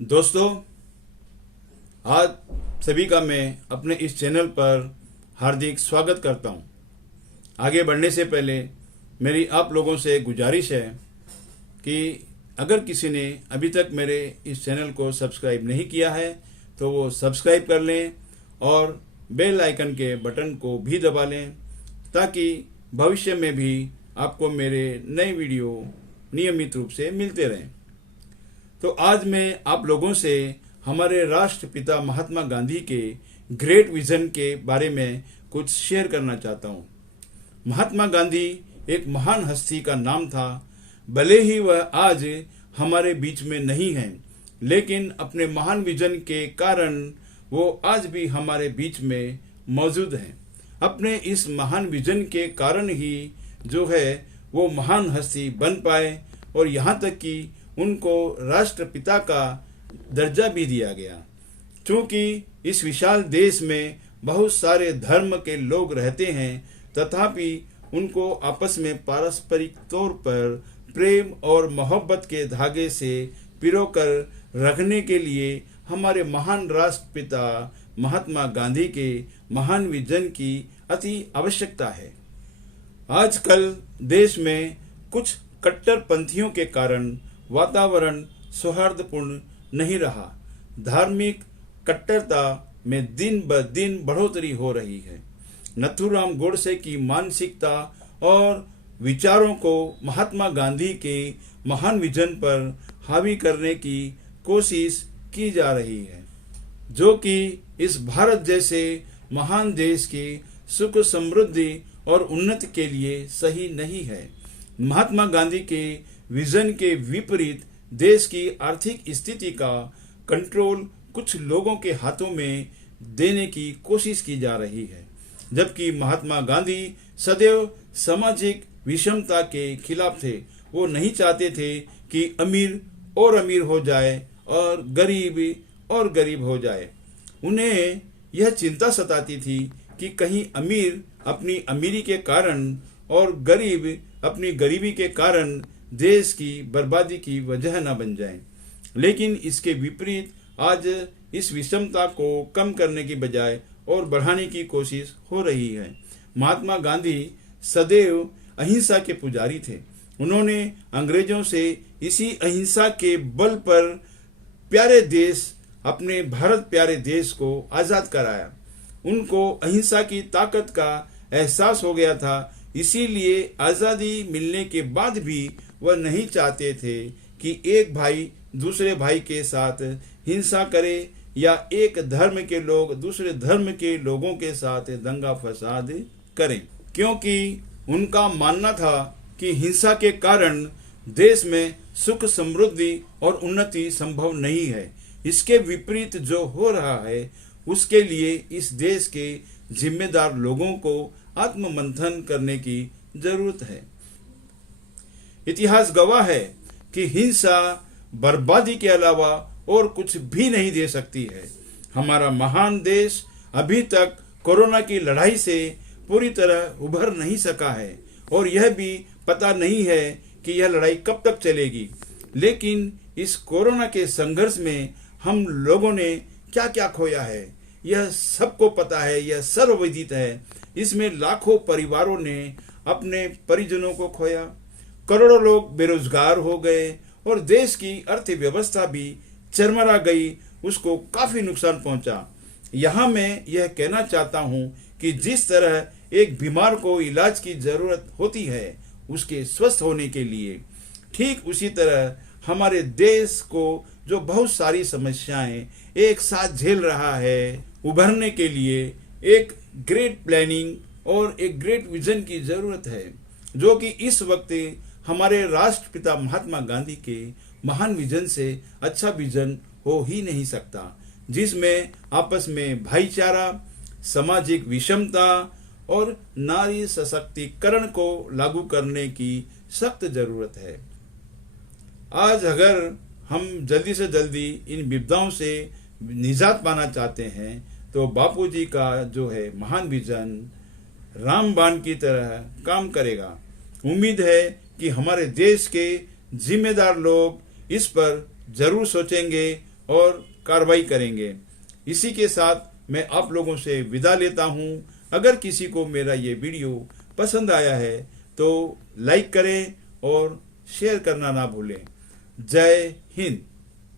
दोस्तों, आज सभी का मैं अपने इस चैनल पर हार्दिक स्वागत करता हूं। आगे बढ़ने से पहले मेरी आप लोगों से गुजारिश है कि अगर किसी ने अभी तक मेरे इस चैनल को सब्सक्राइब नहीं किया है तो वो सब्सक्राइब कर लें और बेल आइकन के बटन को भी दबा लें ताकि भविष्य में भी आपको मेरे नए वीडियो नियमित रूप से मिलते रहें। तो आज मैं आप लोगों से हमारे राष्ट्रपिता महात्मा गांधी के ग्रेट विजन के बारे में कुछ शेयर करना चाहता हूँ। महात्मा गांधी एक महान हस्ती का नाम था। भले ही वह आज हमारे बीच में नहीं है, लेकिन अपने महान विजन के कारण वो आज भी हमारे बीच में मौजूद हैं। अपने इस महान विजन के कारण ही जो है वो महान हस्ती बन पाए और यहाँ तक कि उनको राष्ट्रपिता का दर्जा भी दिया गया। क्योंकि इस विशाल देश में बहुत सारे धर्म के लोग रहते हैं, तथापि उनको आपस में पारस्परिक तौर पर प्रेम और मोहब्बत के धागे से पिरोकर रखने के लिए हमारे महान राष्ट्रपिता महात्मा गांधी के महान विजन की अति आवश्यकता है। आजकल देश में कुछ कट्टरपंथियों के कारण वातावरण सौहार्दपूर्ण नहीं रहा। धार्मिक कट्टरता में दिन ब दिन बढ़ोतरी हो रही है। नथुराम गोडसे की मानसिकता और विचारों को महात्मा गांधी के महान विजन पर हावी करने की कोशिश की जा रही है, जो कि इस भारत जैसे महान देश की सुख समृद्धि और उन्नति के लिए सही नहीं है। महात्मा गांधी के विजन के विपरीत देश की आर्थिक स्थिति का कंट्रोल कुछ लोगों के हाथों में देने की कोशिश की जा रही है, जबकि महात्मा गांधी सदैव सामाजिक विषमता के खिलाफ थे। वो नहीं चाहते थे कि अमीर और अमीर हो जाए और गरीब और गरीब हो जाए। उन्हें यह चिंता सताती थी कि कहीं अमीर अपनी अमीरी के कारण और गरीब अपनी गरीबी के कारण देश की बर्बादी की वजह न बन जाएं। लेकिन इसके विपरीत आज इस विषमता को कम करने की बजाय और बढ़ाने की कोशिश हो रही है। महात्मा गांधी सदैव अहिंसा के पुजारी थे। उन्होंने अंग्रेजों से इसी अहिंसा के बल पर प्यारे देश, अपने भारत प्यारे देश को आजाद कराया। उनको अहिंसा की ताकत का एहसास हो गया था, इसीलिए आजादी मिलने के बाद भी वह नहीं चाहते थे कि एक भाई दूसरे भाई के साथ हिंसा करे या एक धर्म के लोग दूसरे धर्म के लोगों के साथ दंगा फसाद करें, क्योंकि उनका मानना था कि हिंसा के कारण देश में सुख समृद्धि और उन्नति संभव नहीं है। इसके विपरीत जो हो रहा है उसके लिए इस देश के जिम्मेदार लोगों को आत्ममंथन करने की जरूरत है। इतिहास गवाह है कि हिंसा बर्बादी के अलावा और कुछ भी नहीं दे सकती है। हमारा महान देश अभी तक कोरोना की लड़ाई से पूरी तरह उभर नहीं सका है और यह भी पता नहीं है कि यह लड़ाई कब तक चलेगी। लेकिन इस कोरोना के संघर्ष में हम लोगों ने क्या क्या खोया है यह सबको पता है, यह सर्वविदित है। इसमें लाखों परिवारों ने अपने परिजनों को खोया, करोड़ों लोग बेरोजगार हो गए और देश की अर्थव्यवस्था भी चरमरा गई, उसको काफी नुकसान पहुंचा। यहाँ मैं यह कहना चाहता हूँ कि जिस तरह एक बीमार को इलाज की जरूरत होती है उसके स्वस्थ होने के लिए, ठीक उसी तरह हमारे देश को जो बहुत सारी समस्याएं एक साथ झेल रहा है, उभरने के लिए एक ग्रेट प्लानिंग और एक ग्रेट विजन की जरूरत है, जो कि इस वक्त हमारे राष्ट्रपिता महात्मा गांधी के महान विजन से अच्छा विजन हो ही नहीं सकता, जिसमें आपस में भाईचारा, सामाजिक विषमता और नारी सशक्तिकरण को लागू करने की सख्त जरूरत है। आज अगर हम जल्दी से जल्दी इन विपदाओं से निजात पाना चाहते हैं तो बापूजी का जो है महान विजन रामबाण की तरह काम करेगा। उम्मीद है कि हमारे देश के जिम्मेदार लोग इस पर जरूर सोचेंगे और कार्रवाई करेंगे। इसी के साथ मैं आप लोगों से विदा लेता हूं। अगर किसी को मेरा ये वीडियो पसंद आया है तो लाइक करें और शेयर करना ना भूलें। जय हिंद।